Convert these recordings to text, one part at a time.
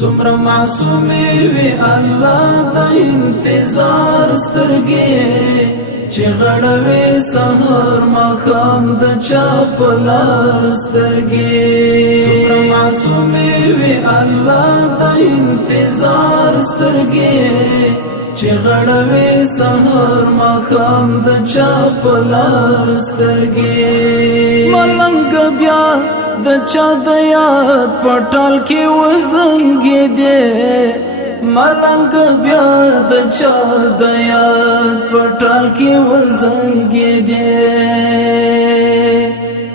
څومره معصومې وي الله د انتظار سترګې چې غړوي سحر ماښام د چا په لار سترګې څومره معصومې وي الله د انتظار سترګې چې غړوي سحر ماښام د چا په لار سترګې ملنګ بیا د چا د یاد پټال کې وزنګې دې ملنګ بیا د چا د یاد پټال کې وزنګې دې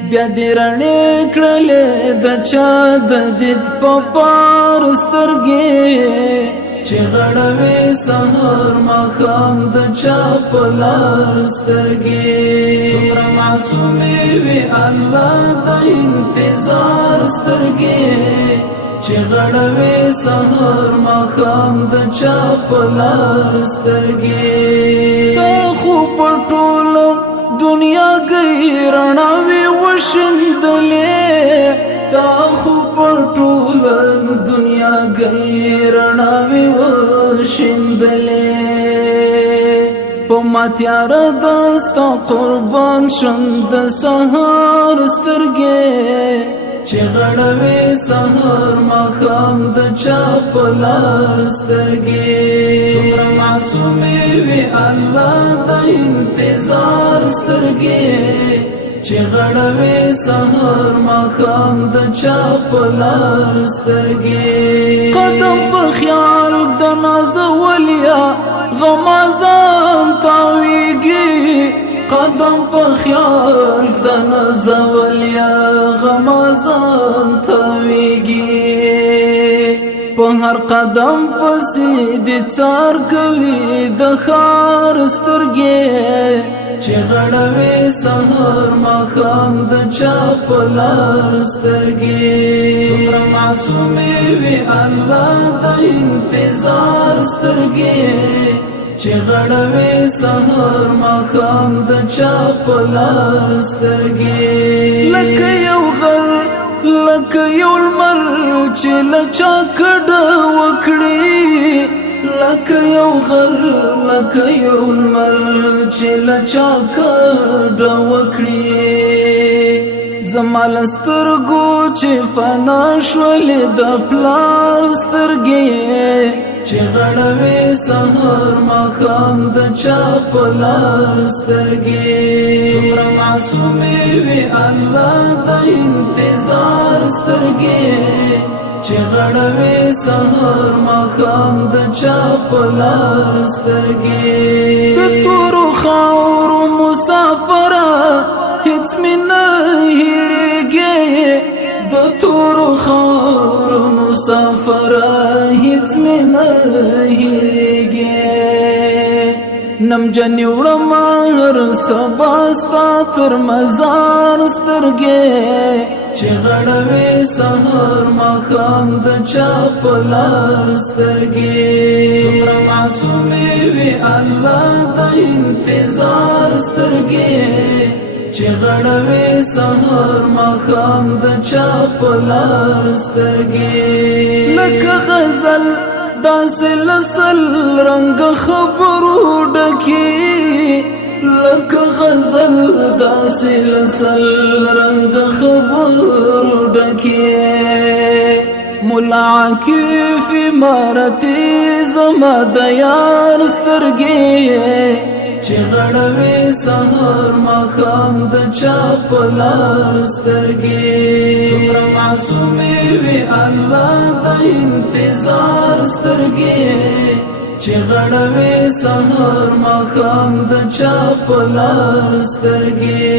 بیا دې رڼې کړلې د چا د دید په پار سترګې چې غړوي سحر ماښام د چا په لار سترګې څومره معصومې وي الله د انتظار سترګې چې غړوي سحر ماښام د چا په لار سترګې ته خو په ټوله دنیا گئی رڼاوې وشیندلې تا خو په ټوله دنیا گئی رڼاوې وشیندلې په ما تیاره دستا قربان شم د سحر سترګې چې غړوي سحر ماښام د چا په لار سترګې څومره معصومې وي الله د انتظار سترګې چې غړوي سحر ماښام د چا په لار سترګې قدم په خیال د نازولیا غمازان تاویږي قدم په خیال د نازولیا غمازان تاویږي په هر قدم پسې د څار کوي د خار سترګې چې غړوي سحر ماښام د چا په لار سترګې څومره معصومې وي الله د انتظار سترګې چې غړوي سحر ماښام د چا په لار سترګې لکه یو غر لکه یو لمر چې له چا کډه وکړي لکه یو غر لکه یو لمر چې له چا کډه وکړي زما له سترګو چې فنا شولې د پلار سترګې چې غړوي سحر ماښام د چا په لار سترګې څومره معصومې وي الله د انتظار سترګې چې غړوي سحر ماښام د چا په لار سترګې د تورو خاورو مسافره هیڅ مې نه هېرېږي د تورو خاورو مسافره هیڅ مې نه هېرېږي نمجنې وړم هر سبا ستا تر مزار سترګې چې غړوي سحر ماښام د چا په لار سترګې څومره معصومې وي الله د انتظار سترګې چې غړوي سحر ماښام د چا په لار سترګې لکه غزل داسې لسل رنګ خبرو ډکې لکه غزل داسې لسل رنګ خبرو ډکې مولا عاکف عمارتې زما د یار سترګې چې غړوي سحر ماښام د چا په لار سترګې څومره معصومې وي الله د انتظار سترګې چې غړوي سحر ماښام د چا په لار سترګې